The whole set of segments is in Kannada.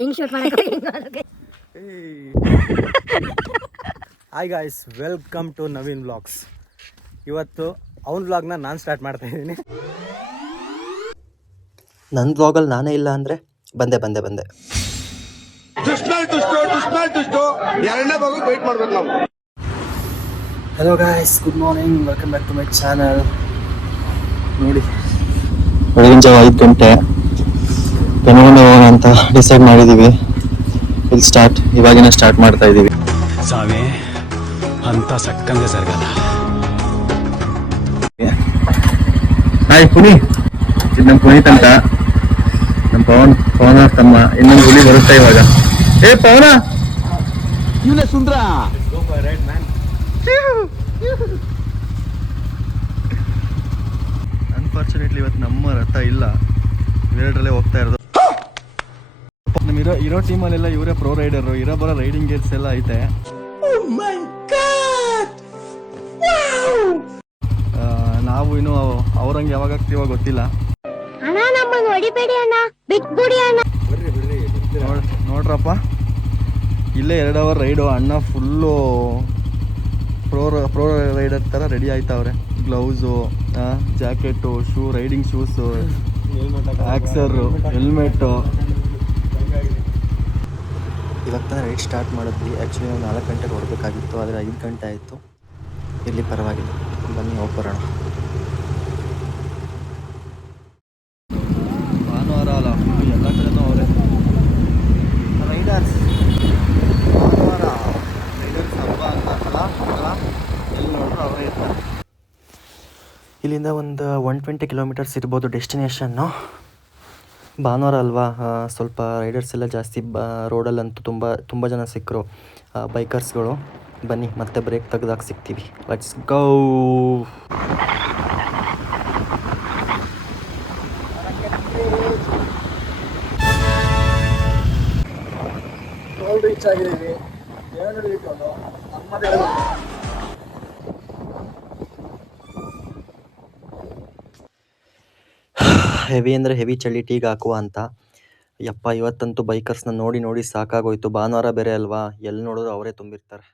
ಹಿಂಗ್ ಶೂಟ್ ಮಾಡಕ್ಕೆ. Hi guys, welcome to Naveen vlogs. ಇವತ್ತು ಅವ್ನ ವ್ಲಾಗ್ನ ನಾನು ಸ್ಟಾರ್ಟ್ ಮಾಡ್ತಾ ಇದ್ದೀನಿ. ನನ್ನ ವ್ಲಾಗಲ್ಲಿ ನಾನೇ ಇಲ್ಲ ಅಂದರೆ ಬಂದೆ. Hello guys, good morning, welcome back to my channel. ನೋಡಿ, ಬೆಳಗಿನ ಜಾವ 5 ಗಂಟೆ ಬೆಂಗಳೂರಿಗೆ ಹೋಗೋಣ ಅಂತ ಡಿಸೈಡ್ ಮಾಡಿದ್ದೀವಿ. ಇಲ್ಲಿ ಇವಾಗಿನ ಸ್ಟಾರ್ಟ್ ಮಾಡ್ತಾ ಇದ್ದೀವಿ. ಸ್ವಾಮಿ ಅಂತ ಸಕ್ಕಂಗೆ ಸರ್ಗಲ್ಲ. ಹಾಯ್ ಪುನಿ, ಇದು ನಮ್ಮ ಪುನೀತ್ ಅಂತ, ನಮ್ಮ ಪವನ ತಮ್ಮ. ಇನ್ನೊಂದು ಹುಲಿ ಬರುತ್ತೆ ಇವಾಗ. ಏ ಪವನ, ಇವನೇ ಸುಂದ್ರ. ಅನ್ಫಾರ್ಚುನೇಟ್ಲಿ ಇವತ್ತು ನಮ್ಮ ರಥ ಇಲ್ಲ, ಇವೆರಡರಲ್ಲೇ ಹೋಗ್ತಾ ಇರೋದು. ನಮ್ಮ ಇರೋ ಟೀಮಲ್ಲೆಲ್ಲ ಇವರೇ ಪ್ರೋ ರೈಡರು, ಬರೋ ರೈಡಿಂಗ್ ಗೇರ್ಸ್ ಎಲ್ಲ ಐತೆ. ನಾವು ಇನ್ನು ಅವ್ರಂಗೆ ಯಾವಾಗ ಆಗ್ತೀವೋ ಗೊತ್ತಿಲ್ಲ. ನೋಡ್ರಪ್ಪ, ಇಲ್ಲೇ 2 ಅವರ್ ರೈಡು. ಅಣ್ಣ ಫುಲ್ಲು ಪ್ರೋ ರೈಡರ್ ಥರ ರೆಡಿ ಆಯ್ತವ್ರೆ. ಗ್ಲೌಸು, ಜಾಕೆಟು, ರೈಡಿಂಗ್ ಶೂಸು, ಆಕ್ಸರು, ಹೆಲ್ಮೆಟ್ಟು. ಇವತ್ತು ರೈಡ್ ಸ್ಟಾರ್ಟ್ ಮಾಡಿದ್ವಿ. ಆ್ಯಕ್ಚುಲಿ ನಾವು 4 ಗಂಟೆಗೆ ಹೊರಬೇಕಾಗಿತ್ತು, ಆದರೆ 5 ಗಂಟೆ ಆಯಿತು. ಇಲ್ಲಿ ಪರವಾಗಿಲ್ಲ, ಬನ್ನಿ ಹೋಗ್ಬರೋಣ. ಭಾನುವಾರ ಅಲ್ಲ, ಎಲ್ಲ ಕಡೆನೂ ಅವರೇ ರೈಡರ್ಸ್. ಭಾನುವಾರ ರೈಡರ್ಸ್ ಹಬ್ಬ ಅಂತ ಎಲ್ಲಿ ನೋಡ್ರು ಅವರೇ ಇರ್ತಾರೆ. ಇಲ್ಲಿಂದ ಒಂದು 120 ಕಿಲೋಮೀಟರ್ಸ್ ಇರ್ಬೋದು ಡೆಸ್ಟಿನೇಷನ್ನು. ಭಾನುವಾರ ಅಲ್ವಾ, ಸ್ವಲ್ಪ ರೈಡರ್ಸ್ ಎಲ್ಲ ಜಾಸ್ತಿ. ರೋಡಲ್ಲಂತೂ ತುಂಬ ಜನ ಸಿಕ್ಕರು, ಬೈಕರ್ಸ್ಗಳು. ಬನ್ನಿ, ಮತ್ತೆ ಬ್ರೇಕ್ ತೆಗೆದಾಗ ಸಿಗ್ತೀವಿ. Let's go. ರೀಚ್ ಆಗಿದ್ದೀವಿ. ಹೆವಿ ಅಂದರೆ ಹೆವಿ ಚಳಿ, ಟೀಗೆ ಹಾಕುವ ಅಂತ. ಯಪ್ಪ, ಇವತ್ತಂತೂ ಬೈಕರ್ಸ್ನ ನೋಡಿ ಸಾಕಾಗೋಯ್ತು. ಭಾನುವಾರ ಬೇರೆ ಅಲ್ವಾ, ಎಲ್ಲಿ ನೋಡಿದ್ರು ಅವರೇ ತುಂಬಿರ್ತಾರೆ.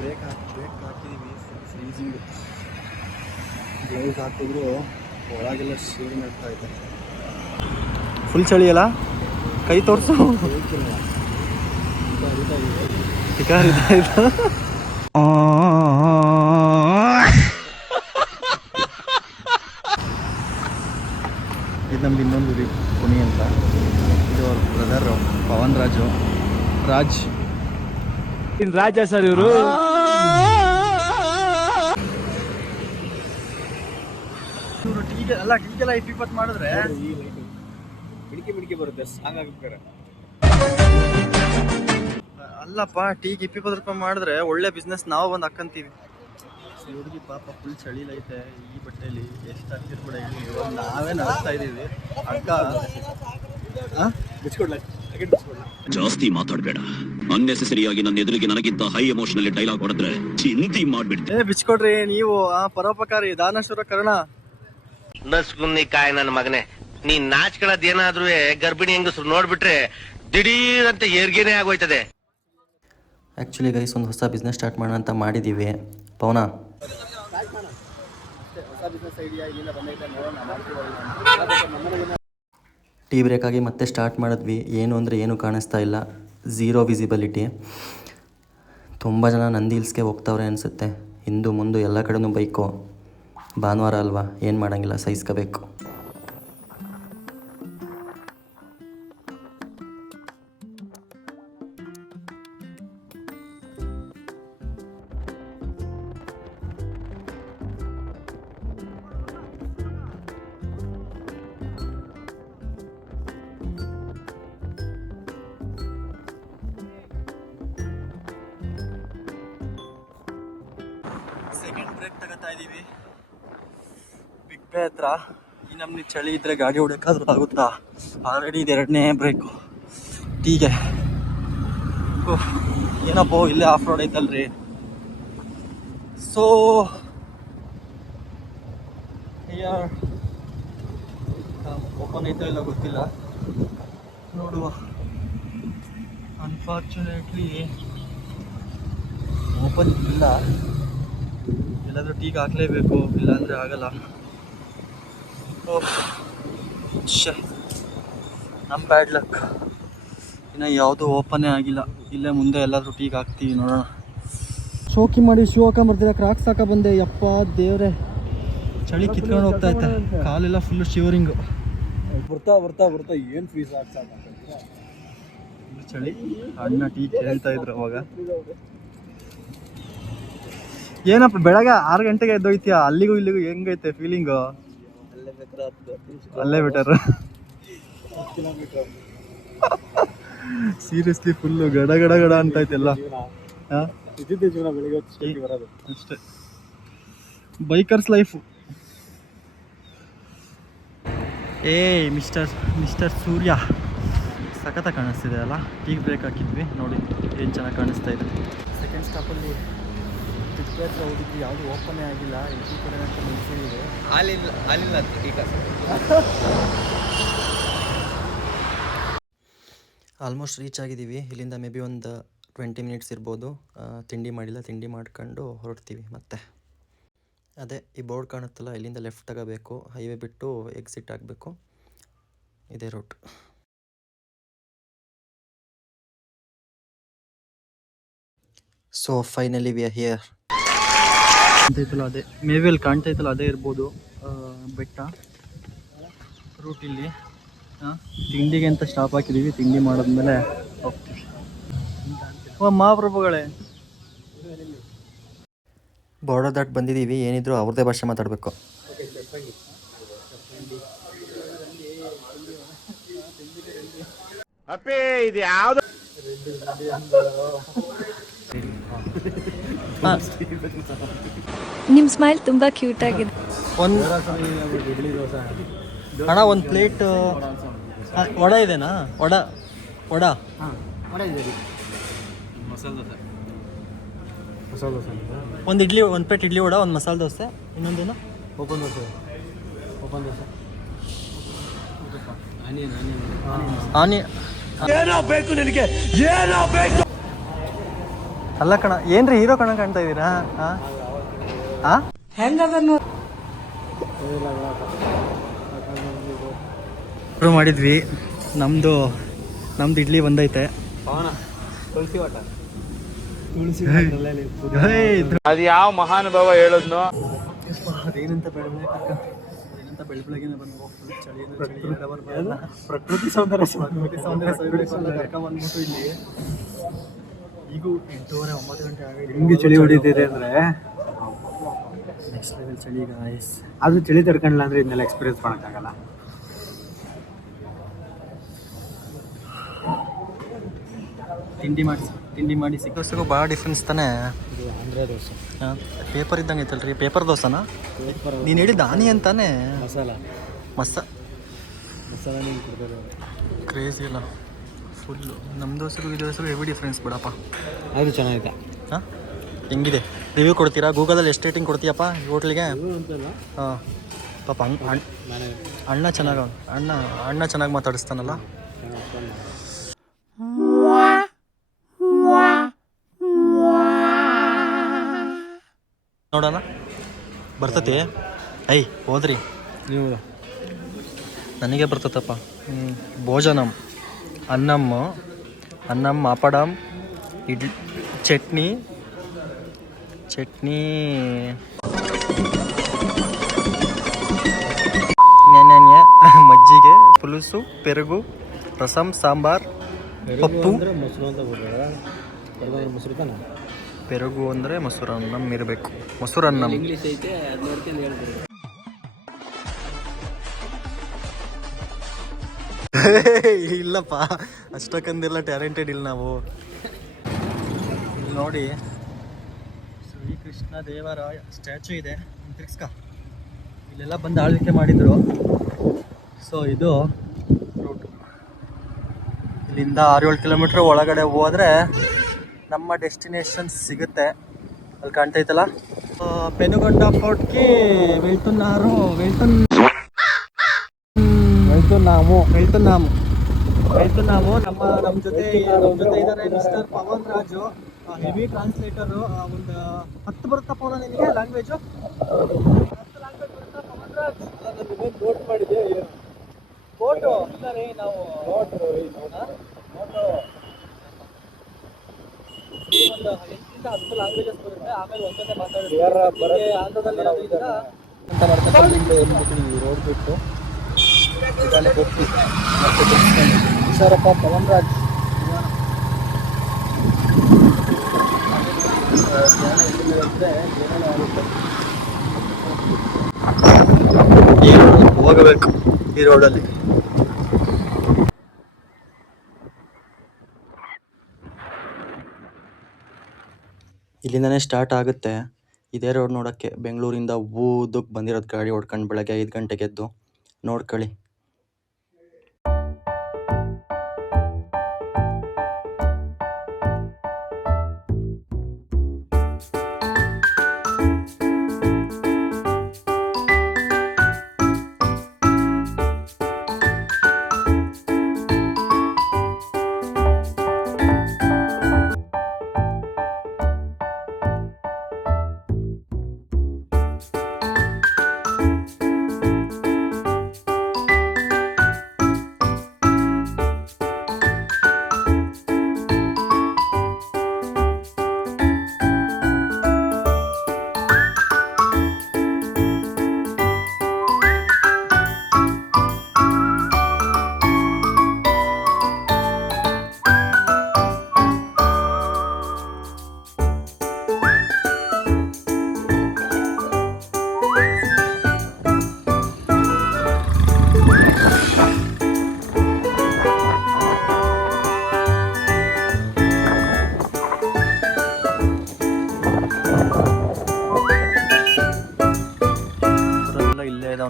ಬ್ರೇಕ್ ಹಾಕಿದ್ದೀವಿ. ಗ್ಲೌಸ್ ಹಾಕಿದ್ರು ಒಳಗೆಲ್ಲ ಶೀರ್ ಮಾಡ್ತಾ ಇದೆ. ಫುಲ್ ಚಳಿ ಅಲ್ಲ, ಕೈ ತೋರಿಸು. ಇದು ನಮ್ದು ಇನ್ನೊಂದು ಹುಲಿ, ಪುನಿ ಅಂತ. ಇದು ಅವ್ರ ಬ್ರದರ್ ಪವನ್ ರಾಜ್. ರಾಜ ಸರ್ ಇವರು. ಟೀಗೆಲ್ಲ 20 ಮಾಡಿದ್ರೆ ಮಿಡಿಕೆ ಬರುತ್ತೆ, ಸಾಂಗ್ ಆಗ್ಬೇಕಾರೆ. ಅಲ್ಲಪ್ಪ, ಟೀಗೆ 20 ರೂಪಾಯಿ ಮಾಡಿದ್ರೆ ಒಳ್ಳೆ ಬಿಸ್ನೆಸ್. ನಾವು ಬಂದು ಹಾಕ್ಕಂತೀವಿ. ಹುಡುಗಿ ಪಾಪ ಫುಲ್ ಚಳಿಲೈತೆ. ಈ ಬಟ್ಟೆಯಲ್ಲಿ ಎಷ್ಟು ಹಾಕ್ತಿರ್ಬಿಡ. ನಾವೇ ನಡೆಸ್ತಾ ಇದ್ದೀವಿ. ಅಕ್ಕ ಜಾಸ್ತಿ ಮಾತಾಡಬೇಡ. ಅನ್ನೆಸೆಸರಿಯಾಗಿ ನನ್ನ ಎದುರಿಗೆ ನನಗಿಂತ ಹೈ ಎಮೋಷನಲ್ ಡೈಲಾಗ್ ಹೊಡೆದ್ರೆ ಚಿಂತೆ ಮಾಡ್ಬಿಡ್ತೆ. ಬಿಚ್ಕೊಡ್ರಿ ನೀವು. ಪರೋಪಕಾರಿ, ದಾನಶೂರ ಕರ್ಣ. ನಸ್ಗುನ್ನಿ ಕಾಯ ನನ್ನ ಮಗನೇ, ನೀನ್ ನಾಚ್ಕೊಳ್ಳೋದೇನಾದ್ರೂ ಗರ್ಭಿಣಿ ಹೆಂಗಸರು ನೋಡ್ಬಿಟ್ರೆ ದಿಢೀರ್ ಅಂತ ಏರ್ಗೇನೆ ಆಗೋಯ್ತದೆ. ಆ್ಯಕ್ಚುಲಿ ಗೈಸ್, ಒಂದು ಹೊಸ ಬಿಸ್ನೆಸ್ ಸ್ಟಾರ್ಟ್ ಮಾಡೋಣ ಅಂತ ಮಾಡಿದ್ದೀವಿ. ಪವನ, ಟೀ ಬ್ರೇಕ್ ಆಗಿ ಮತ್ತೆ ಸ್ಟಾರ್ಟ್ ಮಾಡಿದ್ವಿ. ಏನು ಅಂದರೆ ಏನು ಕಾಣಿಸ್ತಾ ಇಲ್ಲ, ಝೀರೋ ವಿಸಿಬಿಲಿಟಿ. ತುಂಬ ಜನ ನಂದಿ ಹಿಲ್ಸ್ಗೆ ಹೋಗ್ತಾವ್ರೆ ಅನಿಸುತ್ತೆ. ಹಿಂದು ಮುಂದೆ ಎಲ್ಲ ಕಡೆನೂ ಬೈಕು. ಭಾನುವಾರ ಅಲ್ವಾ, ಏನು ಮಾಡೋಂಗಿಲ್ಲ, ಸಹಿಸ್ಕೋಬೇಕು. ಸೆಕೆಂಡ್ ಬ್ರೇಕ್ ತಗೋತಾ ಇದ್ದೀವಿ ಬಿಗ್ ಬೇ ಹತ್ರ. ಈ ನಮ್ನಿ ಚಳಿ ಇದ್ರೆ ಗಾಡಿ ಹೊಡೋಕ್ಕಾದ್ರೂ ಆಗುತ್ತಾ? ಆಲ್ರೆಡಿ ಇದು 2ನೇ ಬ್ರೇಕು ಟೀಗೆ. ಏನಪ್ಪೋ, ಇಲ್ಲೇ ಆಫ್ ರೋಡ್ ಐತಲ್ರಿ. ಸೊ ಓಪನ್ ಐತೋ ಇಲ್ಲ ಗೊತ್ತಿಲ್ಲ, ನೋಡುವ. ಅನ್ಫಾರ್ಚುನೇಟ್ಲಿ ಓಪನ್ ಇಲ್ಲ. ಎಲ್ಲಾದರೂ ಟೀಗೆ ಹಾಕಲೇಬೇಕು, ಇಲ್ಲಾಂದರೆ ಆಗಲ್ಲ. ಓಹ್ ಶ, ನಮ್ಮ ಬ್ಯಾಡ್ ಲಕ್. ಇನ್ನು ಯಾವುದೂ ಓಪನ್ನೇ ಆಗಿಲ್ಲ. ಇಲ್ಲೇ ಮುಂದೆ ಎಲ್ಲಾದರೂ ಟೀಗೆ ಹಾಕ್ತೀವಿ, ನೋಡೋಣ. ಶೋಕಿ ಮಾಡಿ ಶೂ ಹಾಕೊಂಬರ್ತೀರ, ಕ್ರಾಕ್ಸ್ ಹಾಕ ಬಂದೆ. ಯಪ್ಪ ದೇವ್ರೆ, ಚಳಿ ಕಿತ್ಕೊಂಡು ಹೋಗ್ತಾ ಇತ್ತು, ಕಾಲೆಲ್ಲ ಫುಲ್ಲು ಶಿವರಿಂಗು. ಬರ್ತಾ ಬರ್ತಾ ಬರ್ತಾ ಏನು ಫೀಸ್ ಆಗ್ತಾ ಚಳಿ. ಅಣ್ಣ ಟೀ ಕೇಳ್ತಾ ಇದ್ರು ಅವಾಗ. ಏನಪ್ಪ ಬೆಳಗ್ಗೆ 6 ಗಂಟೆಗೆ ಎದ್ದೋಯ್ತೀಯ, ಅಲ್ಲಿಗೂ ಇಲ್ಲಿಗೂ ಹೆಂಗೈತೆ ಫೀಲಿಂಗು? ಅಲ್ಲೇ ಬೆಟರ್. ಸೀರಿಯಸ್ಲಿ ಫುಲ್ಲು ಗಡ ಗಡ ಗಡ ಅಂತೈತೆಲ್ಲ. ಹಾಂ, ಇದ್ದಿದ್ದೆ ಜೀವನ, ಬೆಳಿಗ್ಗೆ ಬರೋದು ಅಷ್ಟೇ. Bikers life. ಮಿಸ್ಟರ್ ಸೂರ್ಯ ಸಖತ್ತ ಕಾಣಿಸ್ತಿದೆ ಅಲ್ಲ. ಟೀಗೆ ಬ್ರೇಕ್ ಹಾಕಿದ್ವಿ ನೋಡಿ, ಏನು ಚೆನ್ನಾಗಿ ಕಾಣಿಸ್ತಾ ಇದೆ. ಸೆಕೆಂಡ್ ಸ್ಟಾಪಲ್ಲಿ ಟಿಪ್ಪೆ ಹತ್ರ ಹೋಗಿದ್ವಿ, ಯಾವುದು ಓಪನ್ನೇ ಆಗಿಲ್ಲ. ಈ ಕಡೆ ಅಂತ ನಿಲ್ಸಿದ್ದೀವಿ. ಹಾಲಿಲ್ಲ ಟೀ ಕಾಸು. ಆಲ್ಮೋಸ್ಟ್ ರೀಚ್ ಆಗಿದ್ದೀವಿ. ಇಲ್ಲಿಂದ ಮೇ ಬಿ ಒಂದು 20 ಮಿನಿಟ್ಸ್ ಇರ್ಬೋದು. ತಿಂಡಿ ಮಾಡಿಲ್ಲ, ತಿಂಡಿ ಮಾಡ್ಕೊಂಡು ಹೊರಡ್ತೀವಿ ಮತ್ತೆ. ಅದೇ ಈ ಬೋರ್ಡ್ ಕಾಣುತ್ತಲ್ಲ, ಇಲ್ಲಿಂದ ಲೆಫ್ಟ್ ತಗೋಬೇಕು, ಹೈವೇ ಬಿಟ್ಟು ಎಕ್ಸಿಟ್ ಆಗಬೇಕು. ಇದೇ route. So finally we are here. ಕಾಣ್ತೈತಲ್ಲ ಅದೇ, ಮೇ ಬಿ ಅಲ್ಲಿ ಕಾಣ್ತೈತಲ್ಲ ಅದೇ ಇರ್ಬೋದು ಬೆಟ್ಟ. ರೂಟ್ ಇಲ್ಲಿ. ತಿಂಡಿಗೆ ಅಂತ ಸ್ಟಾಪ್ ಹಾಕಿದ್ದೀವಿ. ತಿಂಡಿ ಮಾಡಿದ್ಮೇಲೆ ಹೋಗ್ತೀವಿ. ಓ ಮಹಾಪ್ರಭುಗಳೇ, ಬಾರ್ಡರ್ ದಾಟ್ ಬಂದಿದ್ದೀವಿ. ಏನಿದ್ರು ಅವ್ರದ್ದೇ ಭಾಷೆ ಮಾತಾಡಬೇಕು. ಇದು ಯಾವ್ದು? ನಿಮ್ಮ ಸ್ಮೈಲ್ ತುಂಬಾ ಕ್ಯೂಟ್ ಆಗಿದೆ. ಅಣ್ಣ ಒಂದು ಪ್ಲೇಟ್ ವಡ ಇದೆನಾ? ವಡ ಒಂದು ಇಡ್ಲಿ, ಒಂದು ಪ್ಲೇಟ್ ಇಡ್ಲಿ ವಡ, ಒಂದು ಮಸಾಲೆ ದೋಸೆ, ಇನ್ನೊಂದೇನು ಓಪನ್ ದೋಸೆ. ಏನೋ ಬೇಕು ನಿನಗೆ, ಏನೋ ಬೇಕು. ಅಲ್ಲ ಕಣ, ಏನ್ರಿ ಹೀರೋ ಕಣ ಕಾಣ್ತಾ ಇದ್ದೀರಾ? ಮಾಡಿದ್ವಿ. ನಮ್ದು ಇಡ್ಲಿ ಬಂದೈತೆ. ತುಳಸಿ ವಾಟ. ಅದು ಯಾವ ಮಹಾನುಭಾವ ಹೇಳೋದ್ನು? ಅದೇನಂತ ಬೆಳಗ್ಗೆ ಬಂದು ಪ್ರಕೃತಿ ಸೌಂದರ್ಯ ಬಂದ್ಬಿಟ್ಟು ಇಲ್ಲಿ ಈಗೂ 8:30 9 ಗಂಟೆ ಆಗಿದೆ. ಹೆಂಗೆ ಚಳಿ ಹೊಡಿತಿದೆ ಅಂದರೆ ನೆಕ್ಸ್ಟ್ ಲೆವೆಲ್ ಚಳಿ ಗಾಯ್ಸ್. ಅದು ಚಳಿ ತಡ್ಕೊಂಡಿಲ್ಲ ಅಂದರೆ ಇದನ್ನೆಲ್ಲ ಎಕ್ಸ್ಪೀರಿಯನ್ಸ್ ಮಾಡೋಕ್ಕಾಗಲ್ಲ. ತಿಂಡಿ ಮಾಡಿ ದೋಸೆಗೂ ಭಾಳ ಡಿಫ್ರೆನ್ಸ್ ತಾನೇ. ಇದು ಆಂಧ್ರ ದೋಸೆ. ಪೇಪರ್ ಇದ್ದಂಗೆ ಐತಲ್ರಿ, ಪೇಪರ್ ದೋಸೆನಾ? ನೀನು ಹೇಳಿದ್ದು ಆನಿ ಅಂತಾನೆ. ಮಸಾಲ ಕೊಡ್ತಾರೆ. ಕ್ರೇಜಿ ಅಲ್ಲ ಫುಲ್ಲು. ನಮ್ಮ ದೋಸೆಗೂ ಈ ದೋಸೆಗೂ ಹೆವಿ ಡಿಫ್ರೆನ್ಸ್ ಬಿಡಪ್ಪ. ಅದು ಚೆನ್ನಾಗಿದೆ. ಹಾಂ, ಹೆಂಗಿದೆ ರಿವ್ಯೂ ಕೊಡ್ತೀರಾ? ಗೂಗಲಲ್ಲಿ ಎಷ್ಟು ರೇಟಿಂಗ್ ಕೊಡ್ತೀಯಪ್ಪ ಈ ಹೋಟ್ಲಿಗೆ? ಹಾಂ ಪಾಪ ಅಣ್ಣ ಚೆನ್ನಾಗಿ ಮಾತಾಡಿಸ್ತಾನಲ್ಲ. ನೋಡೋಣ ಬರ್ತತಿ. ಹೋದ್ರಿ ನೀವು? ನನಗೆ ಬರ್ತತಪ್ಪ. ಭೋಜನಂ, ಅನ್ನಂ ಅಪಡಂ, ಇಡ್ಲಿ, ಚಟ್ನಿ, ಮಜ್ಜಿಗೆ, ಪುಲುಸು, ಪೆರುಗು, ರಸಂ, ಸಾಂಬಾರ್, ಪಪ್ಪು. ಮೊಸರು ಅಂತ ಕೊಡ್ತಾರೆ. ಮೊಸರು ತಾನೆ? ಪೆರುಗು ಅಂದರೆ ಮೊಸರನ್ನಂ ಇರಬೇಕು. ಮೊಸರನ್ನಂ ಇಂಗ್ಲೀಷ್ ಐತೆ, ಅದು ನೋಡ್ಕೊಂಡು ಹೇಳ್ಬೋದು. ಇಲ್ಲಪ್ಪ, ಅಷ್ಟಕ್ಕೊಂದೆಲ್ಲ ಟ್ಯಾಲೆಂಟೆಡ್ ಇಲ್ಲ ನಾವು. ನೋಡಿ, ಶ್ರೀಕೃಷ್ಣ ದೇವರಾಯ ಸ್ಟ್ಯಾಚು ಇದೆ. ತಿರ್ಸ್ಕ, ಇಲ್ಲೆಲ್ಲ ಬಂದು ಆಳ್ವಿಕೆ ಮಾಡಿದ್ರು. ಸೊ ಇದು ರೂಟ್. ಇಲ್ಲಿಂದ 6-7 ಕಿಲೋಮೀಟ್ರ್ ಒಳಗಡೆ ಹೋದರೆ ನಮ್ಮ ಡೆಸ್ಟಿನೇಷನ್ ಸಿಗುತ್ತೆ. ಅಲ್ಲಿ ಕಾಣ್ತೈತಲ್ಲ, ಪೆನುಗೊಂಡ ಫೋರ್ಟ್ಗೆ వెళ్తున్నారు. ನಾವು ನಮ್ಮ ಜೊತೆ ಇದ್ದಾರೆ ಮಿಸ್ಟರ್ ಪವನ್ ರಾಜು, ಹೆವಿ ಟ್ರಾನ್ಸ್ಲೇಟರು. ಒಂದು 10 ಬರುತ್ತಾ ಪವನ ನಿನಗೆ ಲ್ಯಾಂಗ್ವೇಜು? 10 ಲ್ಯಾಂಗ್ವೇಜ್ ಬರುತ್ತಾ ಪವನ್ ರಾಜ್? ಬೋಟ್ ಮಾಡಿದೆ ಬೋಟು ಸರಿ ನಾವು ಒಂದು 8 10 ಲ್ಯಾಂಗ್ವೇಜಸ್ ಬರುತ್ತೆ. ಆಮೇಲೆ ಒಂದೊಂದೇ ಮಾತಾಡ್ತೀವಿ. ಆಂಧ್ರದಲ್ಲಿ ಇರೋದ್ರಿಂದ ಅಂತ ಮಾಡ್ಕೊಂಡು ರೋಡ್ ಬಿಟ್ಟು ಇದನ್ನು ಕೊಟ್ಟು ಹುಷಾರಪ್ಪ ಪವನ್ ರಾಜ್. ಹೋಗಬೇಕು ಈ ರೋಡಲ್ಲಿ. ಇಲ್ಲಿಂದನೇ ಸ್ಟಾರ್ಟ್ ಆಗುತ್ತೆ. ಇದೇ ರೋಡ್ ನೋಡೋಕ್ಕೆ ಬೆಂಗಳೂರಿಂದ ಊದಕ್ಕೆ ಬಂದಿರೋದು ಗಾಡಿ ಹೊಡ್ಕೊಂಡು ಬೆಳಗ್ಗೆ 5 ಗಂಟೆಗೆ ಎದ್ದು ನೋಡ್ಕೊಳ್ಳಿ.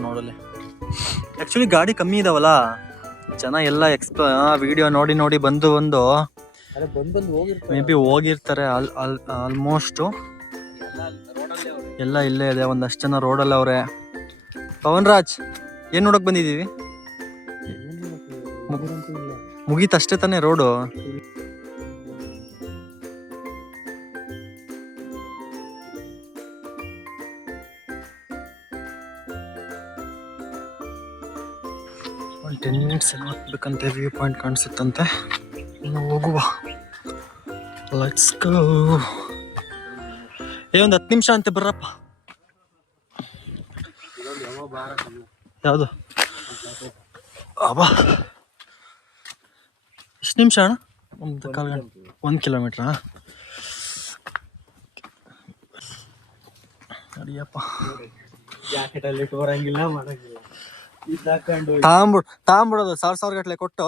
ನೋಡಲಿ ಆ್ಯಕ್ಚುಲಿ ಗಾಡಿ ಕಮ್ಮಿ ಇದಾವಲ್ಲ, ಜನ ಎಲ್ಲ ವಿಡಿಯೋ ನೋಡಿ ಬಂದು ಮೇ ಬಿ ಹೋಗಿರ್ತಾರೆ. ಆಲ್ಮೋಸ್ಟು ಎಲ್ಲ ಇಲ್ಲೇ ಇದೆ. ಒಂದಷ್ಟು ಜನ ರೋಡಲ್ಲಿ ಅವರೇ. ಪವನ್ ರಾಜ್ ಏನು ನೋಡೋಕೆ ಬಂದಿದ್ದೀವಿ? ಮುಗೀತಷ್ಟೇ ತಾನೇ ರೋಡು? ಒಂದು 10 ಮಿನಿಟ್ಸ್ ಏನೋ ಹೋಗ್ಬೇಕಂತೆ. View point ಕಾಣಿಸುತ್ತಂತೆ. ಇನ್ನು ಹೋಗುವ. Let's go. ಒಂದು 10 ನಿಮಿಷ ಅಂತೆ ಬರ್ರಪ್ಪ. ಯಾವುದು ಅಬ್ಬಾ ಎಷ್ಟು ನಿಮಿಷ ಅಣ್ಣ? 1 ಗಂಟೆ 1 ಕಿಲೋಮೀಟ್ರಾ? ಅಡಿಯಪ್ಪ ಜಾಕೆಟಲ್ಲಿ ಇಟ್ಕೊರಂಗಿಲ್ಲ ಮಾಡೋಂಗಿಲ್ಲ. ತಾಂಬಿಡೋದು 1000 ಗಟ್ಟಲೆ ಕೊಟ್ಟು.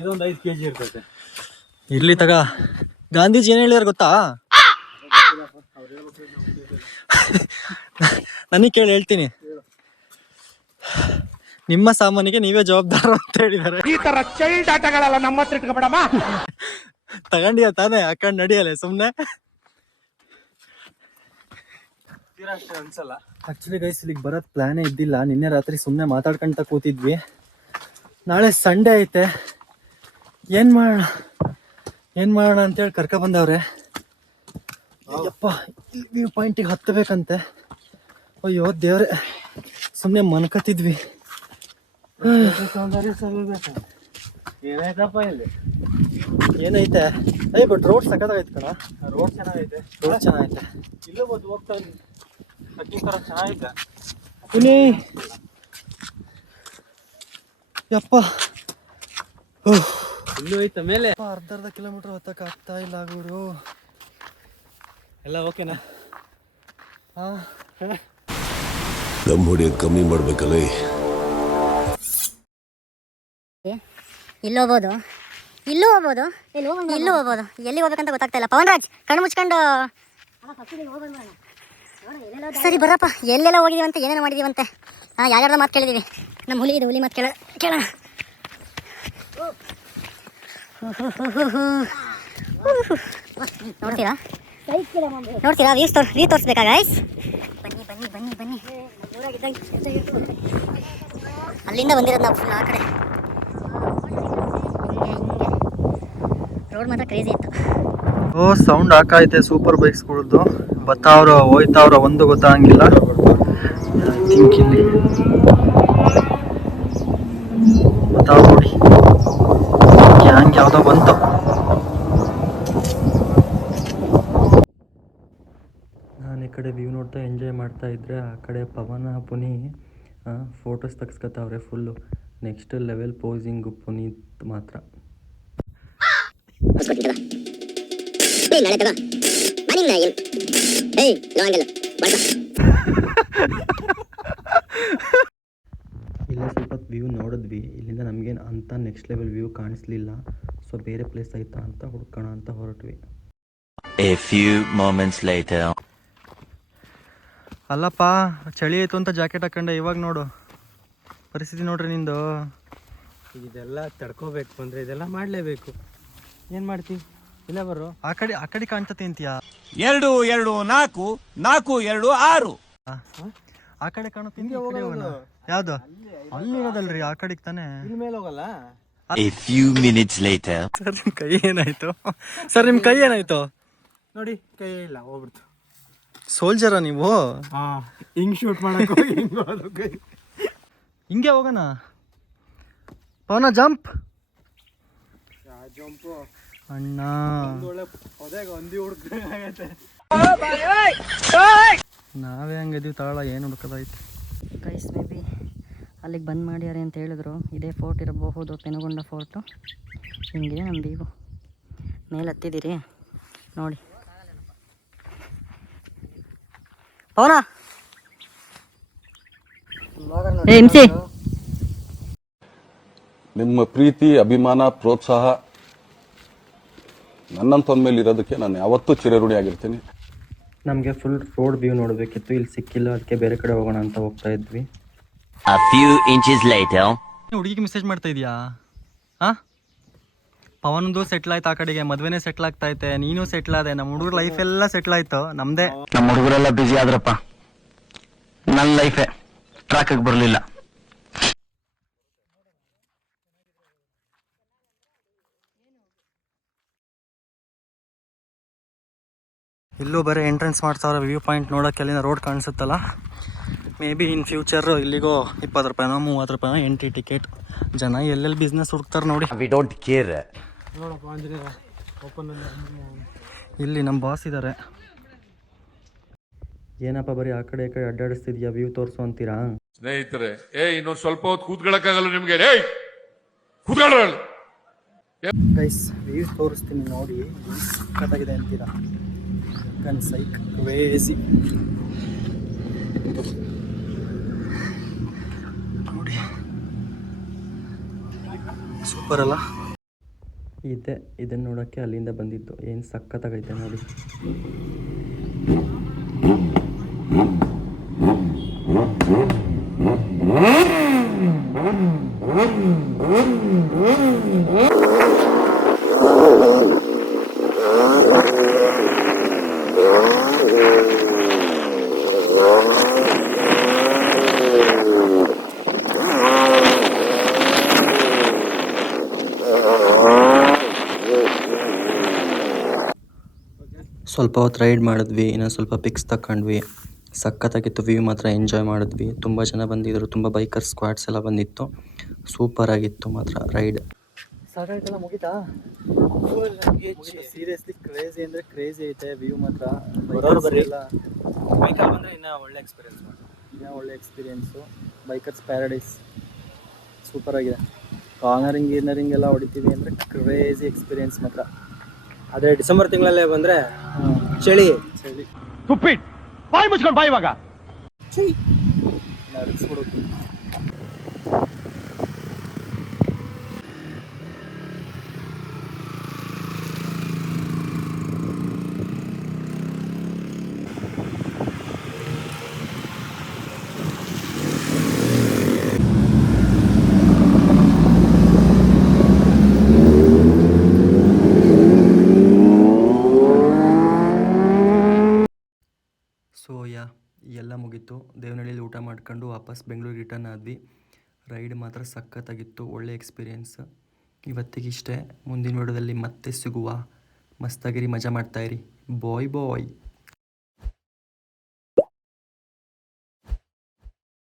ಇದೊಂದು 5 kg ಇರ್ತೈತೆ. ಇರ್ಲಿ ತಗ. ಗಾಂಧೀಜಿ ಏನ್ ಹೇಳಿದಾರೆ ಗೊತ್ತಾ? ನನಗೆ ಕೇಳಿ ಹೇಳ್ತೀನಿ. ನಿಮ್ಮ ಸಾಮಾನಿಗೆ ನೀವೇ ಜವಾಬ್ದಾರ ಅಂತ ಹೇಳಿದ್ದಾರೆ. ಈ ತರ ಚೈಲ್ಡ್ ಆಟಗಳೆಲ್ಲ ನಮ್ಮ ಹತ್ರ ಇಟ್ಕೊಬೇಡಮ್ಮ. ತಗೊಂಡಿಯ ತಾನೇ ಹಾಕೊಂಡ್ ನಡಿಯಲ್ಲ ಸುಮ್ನೆ. ಆಕ್ಚುಲಿ ಗೈಸ್ ಇಲ್ಲಿಗೆ ಬರೋದ್ ಪ್ಲಾನೇ ಇದ್ದಿಲ್ಲ. ನಿನ್ನೆ ರಾತ್ರಿ ಸುಮ್ನೆ ಮಾತಾಡ್ಕೊಂತ ಕೂತಿದ್ವಿ. ನಾಳೆ ಸಂಡೇ ಐತೆ, ಏನ್ ಮಾಡೋಣ ಅಂತೇಳಿ ಕರ್ಕ ಬಂದವ್ರೆ. ಅಯ್ಯಪ್ಪ ವ್ಯೂ ಪಾಯಿಂಟಿಗೆ ಹತ್ತಬೇಕಂತೆ. ಅಯ್ಯೋ ದೇವ್ರೆ, ಸುಮ್ನೆ ಮನ್ಕತಿದ್ವಿ. ಏನಾಯ್ತಪ್ಪ ಇಲ್ಲಿ? ಏನೈತೆ? ಬಟ್ ರೋಡ್ ಸಖತ್ತಾಗೈತೆ ಕಣ. ರೋಡ್ ಚೆನ್ನಾಗೈತೆ. ಇಲ್ಲೂ ಬಂದು ಹೋಗ್ತಾ ಇದ್ವಿ. ತರ ಚೆನ್ನಾಗೈತೆ. ಯಪ್ಪ ಇಲ್ಲೂ ಐತೆ ಮೇಲೆ. ಅರ್ಧ ಕಿಲೋಮೀಟರ್ ಹೊತ್ತಕ್ಕೆ ಆಗ್ತಾ ಇಲ್ಲ ಗುರು. ಎಲ್ಲ ಓಕೆನಾ? ನಮ್ಮ ಹೊಡಿಯೋದು ಕಮ್ಮಿ ಮಾಡ್ಬೇಕಲ್ಲ. ಇಲ್ಲೂ ಹೋಗ್ಬೋದು, ಎಲ್ಲಿ ಹೋಗ್ಬೇಕಂತ ಗೊತ್ತಾಗ್ತಾ ಇಲ್ಲ. ಪವನ್ ರಾಜ್ ಕಣ್ಣು ಮುಚ್ಕೊಂಡು ಸರಿ ಬರಪ್ಪ. ಎಲ್ಲೆಲ್ಲ ಹೋಗಿದೀವಂತೆ, ಏನೇನೋ ಮಾಡಿದೀವಂತೆ. ಯಾರ್ಯಾರ್ದ ಮಾತು ಕೇಳಿದೀವಿ. ನಮ್ಮ ಹುಲಿ ಮಾತು ಕೇಳೋಣ. ನೋಡ್ತೀರಾ ವ್ಯೂ ತೋರಿಸ್ಬೇಕಾ ಗೈಸ್? ಬನ್ನಿ ಬನ್ನಿ ಬನ್ನಿ ಅಲ್ಲಿಂದ ಬಂದಿರೋದು ನಾವು ಫುಲ್ ಆ ಕಡೆ. ಹಿಂಗೆ ರೋಡ್ ಮಾತ್ರ ಕ್ರೇಜಿ ಇತ್ತು. ಓ ಸೌಂಡ್ ಹಾಕೈತೆ ಸೂಪರ್ ಬೈಕ್ಸ್ಗಳದ್ದು ಬತ್ತಾವ್ರ ಹೋಯ್ತಾವ್ರ ಒಂದು ಗೊತ್ತಾಗಂಗಿಲ್ಲ. ಐ ಥಿಂಕ್ ಇಲ್ಲಿ ಬತ್ತಾವ್ ನೋಡಿ ಗ್ಯಾಂಗ್ ಯಾವುದೋ ಬಂತು. ನಾನು ಈ ಕಡೆ ವ್ಯೂ ನೋಡ್ತಾ ಎಂಜಾಯ್ ಮಾಡ್ತಾ ಇದ್ರೆ ಆ ಕಡೆ ಪವನ ಪುನಿ ಫೋಟೋಸ್ ತೆಗ್ಸ್ಕೊತಾವ್ರೆ full. Next level posing Puneeth ಮಾತ್ರ. ಇಲ್ಲೇ ಸ್ವಲ್ಪ ವ್ಯೂ ನೋಡಿದ್ವಿ. ಇಲ್ಲಿಂದ ನಮಗೇನು ಅಂತ ನೆಕ್ಸ್ಟ್ ಲೆವೆಲ್ ವ್ಯೂ ಕಾಣಿಸ್ಲಿಲ್ಲ. ಸೊ ಬೇರೆ ಪ್ಲೇಸ್ ಆಯ್ತಾ ಅಂತ ಹುಡ್ಕೋಣ ಅಂತ ಹೊರಟ್ವಿ. A few moments later. ಅಲ್ಲಪ್ಪ ಚಳಿ ಆಯ್ತು ಅಂತ ಜಾಕೆಟ್ ಹಾಕೊಂಡೆ, ಇವಾಗ ನೋಡು ಪರಿಸ್ಥಿತಿ ನೋಡ್ರಿ ನಿಂದು. ಇದೆಲ್ಲ ತಡ್ಕೋಬೇಕು ಅಂದರೆ ಇದೆಲ್ಲ ಮಾಡಲೇಬೇಕು. ಏನು ಮಾಡ್ತೀವಿ? ಇಲ್ಲ ಬರೋ ಆ ಕಡೆ ಕಾಣ್ತತಿ ಅಂತೀಯಾ? 2 2 4 4 2 6. ಆ ಕಡೆ ಕಾಣುತ್ತೆ. ಯಾವ್ದು? ಅಲ್ಲಿ ಇರೋದಲ್ರಿ ಆ ಕಡೆಗೆ ತಾನೆ. ಇಲ್ಲಿ ಮೇಲೆ ಹೋಗಲ್ಲ. A few minutes later. Sir ನಿಮ್ಮ ಕೈ ಏನಾಯ್ತು? ಸರ್ ನಿಮ್ಮ ಕೈ ಏನಾಯ್ತು? ನೋಡಿ ಕೈ ಇಲ್ಲ, ಹೋಗ್ಬಿಡ್ತು. ಸೋಲ್ಜರಾ ನೀವು? ಹಾಂ, ಹಿಂಗೆ ಶೂಟ್ ಮಾಡಕ್ಕೆ ಹೋಗಿ ಹಿಂಗೆ ಹೋಗೋಣ. ಪವನ ಜಂಪ್ ಜಂಪು ಅಣ್ಣ. ನಾವೇ ಹಂಗಿದೀವಿ ತಗೊಳ, ಏನು ಹುಡ್ಕೋದಾಯ್ತು. ಗೈಸ್ ಮೇ ಬಿ ಅಲ್ಲಿಗೆ ಬಂದ್ ಮಾಡ್ಯಾರೆ ಅಂತ ಹೇಳಿದ್ರು. ಇದೇ ಫೋರ್ಟ್ ಇರಬಹುದು, ಪೆನುಗೊಂಡ ಫೋರ್ಟು. ಹಿಂಗಿದೆ ನಮ್ಮ ಬೀಗು. ಮೇಲೆ ಹತ್ತಿದ್ದೀರಿ ನೋಡಿ. ಪವನ ಹಿಂಸಿ. ನಿಮ್ಮ ಪ್ರೀತಿ, ಅಭಿಮಾನ, ಪ್ರೋತ್ಸಾಹ ನನ್ನಂತೊಂದ ಮೇಲೆ ಇರೋದಕ್ಕೆ ನಾನು ಯಾವತ್ತೂ ಚಿರಋಣಿ ಆಗಿರ್ತೀನಿ. ನಮಗೆ ಫುಲ್ ರೋಡ್ ವ್ಯೂ ನೋಡಬೇಕಿತ್ತು, ಇಲ್ಲಿ ಸಿಕ್ಕಿಲ್ಲ. ಅದಕ್ಕೆ ಬೇರೆ ಕಡೆ ಹೋಗೋಣ ಅಂತ ಹೋಗ್ತಾ ಇದ್ವಿ. A few inches later. ಹುಡುಗಿಗೆ ಮೆಸೇಜ್ ಮಾಡ್ತಾ ಇದೀಯಾ? ಹಾಂ, ಪವನ್ದು ಸೆಟ್ಲ್ ಆಯ್ತು, ಆ ಕಡೆಗೆ ಮದುವೆನೇ ಸೆಟ್ಲ್ ಆಗ್ತಾ ಐತೆ, ನೀನು ಸೆಟ್ಲ್ ಆದೆ, ನಮ್ಮ ಹುಡುಗರ ಲೈಫ್ ಎಲ್ಲ ಸೆಟ್ಲ್ ಆಯ್ತು. ನಮ್ದೇ ನಮ್ಮ ಹುಡುಗರೆಲ್ಲ ಬ್ಯುಸಿ ಆದ್ರಪ್ಪ, ನನ್ನ ಲೈಫೇ ಟ್ರ್ಯಾಕಿಗೆ ಬರಲಿಲ್ಲ. ಇಲ್ಲೂ ಬರೀ ಎಂಟ್ರೆನ್ಸ್ ಮಾಡ್ತಾವ್ರೆ ವ್ಯೂ ಪಾಯಿಂಟ್ ನೋಡೋಕ್ಕೆ. ಅಲ್ಲಿಂದ ರೋಡ್ ಕಾಣಿಸುತ್ತಲ್ಲ. ಮೇ ಬಿ ಇನ್ ಫ್ಯೂಚರ್ ಇಲ್ಲಿಗೋ 20 ರೂಪಾಯಿನೋ 30 ರೂಪಾಯಿನೋ ಎಂಟ್ರಿ ಟಿಕೆಟ್. ಜನ ಎಲ್ಲೆಲ್ಲಿ ಬಿಸ್ನೆಸ್ ಹುಡುಕ್ತಾರೆ ನೋಡಿ. We don't care. ನೋಡಪ್ಪ ಆಂಜನೇಯ ಓಪನ್. ಇಲ್ಲಿ ನಮ್ಮ ಬಾಸ್ ಇದ್ದಾರೆ. ಏನಪ್ಪ ಬರೀ ಆ ಕಡೆ ಈ ಕಡೆ ಅಡ್ಡಾಡಿಸ್ತಿದ್ಯಾ, ವ್ಯೂ ತೋರಿಸು ಅಂತೀರಾ? ಸ್ನೇಹಿತರೆ, ಇನ್ನೊಂದು ಸ್ವಲ್ಪ ಹೊತ್ತು ಕೂತ್ಕೊಳ್ಳೋಕ್ಕಾಗಲ್ಲ ನಿಮ್ಗೆ? ಕೂತ್ಕೊಳ್ಳ ಗೈಸ್, ವ್ಯೂ ತೋರಿಸ್ತೀನಿ ನೋಡಿ, ಸಖತ್ತಾಗಿದೆ ಅಂತೀರಾ? ಸೈಕ್ ಕ್ರೇಜಿ ನೋಡಿ, ಸೂಪರ್ ಅಲ್ಲ? ಇದನ್ನು ನೋಡೋಕ್ಕೆ ಅಲ್ಲಿಂದ ಬಂದಿದ್ದು. ಏನು ಸಖತ್ತಾಗೈತೆ ನೋಡಿ. ಸ್ವಲ್ಪ ಹೊತ್ತು ರೈಡ್ ಮಾಡಿದ್ವಿ, ಇನ್ನೊಂದು ಸ್ವಲ್ಪ ಪಿಕ್ಸ್ ತಗೊಂಡ್ವಿ. ಸಖತ್ತಾಗಿತ್ತು ವ್ಯೂ ಮಾತ್ರ, ಎಂಜಾಯ್ ಮಾಡಿದ್ವಿ. ತುಂಬ ಜನ ಬಂದಿದ್ದರು, ತುಂಬ ಬೈಕರ್ ಸ್ಕ್ವಾಡ್ಸ್ ಎಲ್ಲ ಬಂದಿತ್ತು. ಸೂಪರ್ ಆಗಿತ್ತು ಮಾತ್ರ ರೈಡ್. ಸಾಕಾಯ್ತಲ್ಲ, ಮುಗಿತಾ? ಸೀರಿಯಸ್ಲಿ ಕ್ರೇಜಿ ಅಂದರೆ ಕ್ರೇಜಿ ಐತೆ ವ್ಯೂ ಮಾತ್ರ. ಬೈಕಲ್ಲಿ ಬಂದರೆ ಇನ್ನೂ ಒಳ್ಳೆ ಎಕ್ಸ್ಪೀರಿಯೆನ್ಸ್ ಮಾಡಿ, ಇನ್ನೂ ಒಳ್ಳೆ ಎಕ್ಸ್ಪೀರಿಯೆನ್ಸು. ಬೈಕರ್ಸ್ ಪ್ಯಾರಡೈಸ್ ಸೂಪರ್ ಆಗಿದೆ. ಕಾರ್ನರಿಂಗ್ ಗಿರ್ನರಿಂಗ್ ಎಲ್ಲ ಹೊಡಿತೀವಿ ಅಂದರೆ ಕ್ರೇಜಿ ಎಕ್ಸ್ಪೀರಿಯೆನ್ಸ್ ಮಾತ್ರ. ಆದರೆ ಡಿಸೆಂಬರ್ ತಿಂಗಳಲ್ಲೇ ಬಂದರೆ ಚಳಿ ತುಪ್ಪಿಟ್ ಬಾಯಿ ಮುಚ್ಕೊಂಡು ಬಾಯಿ ಇವಾಗ. ನಡ್ಸ್ಬಿಡುತ್ತೆ. ಎಲ್ಲ ಮುಗೀತು. ದೇವನಹಳ್ಳಿಯಲ್ಲಿ ಊಟ ಮಾಡ್ಕೊಂಡು ವಾಪಸ್ ಬೆಂಗಳೂರಿಗೆ ರಿಟರ್ನ್ ಆದ್ವಿ. ರೈಡ್ ಮಾತ್ರ ಸಖತ್ತಾಗಿತ್ತು, ಒಳ್ಳೆ ಎಕ್ಸ್ಪೀರಿಯೆನ್ಸ್. ಇವತ್ತಿಗಿಷ್ಟೇ. ಮುಂದಿನ ವಿಡಿಯೋದಲ್ಲಿ ಮತ್ತೆ ಸಿಗುವ. ಮಸ್ತಾಗಿರಿ, ಮಜಾ ಮಾಡ್ತಾಯಿರಿ. ಬಾಯ್ ಬಾಯ್.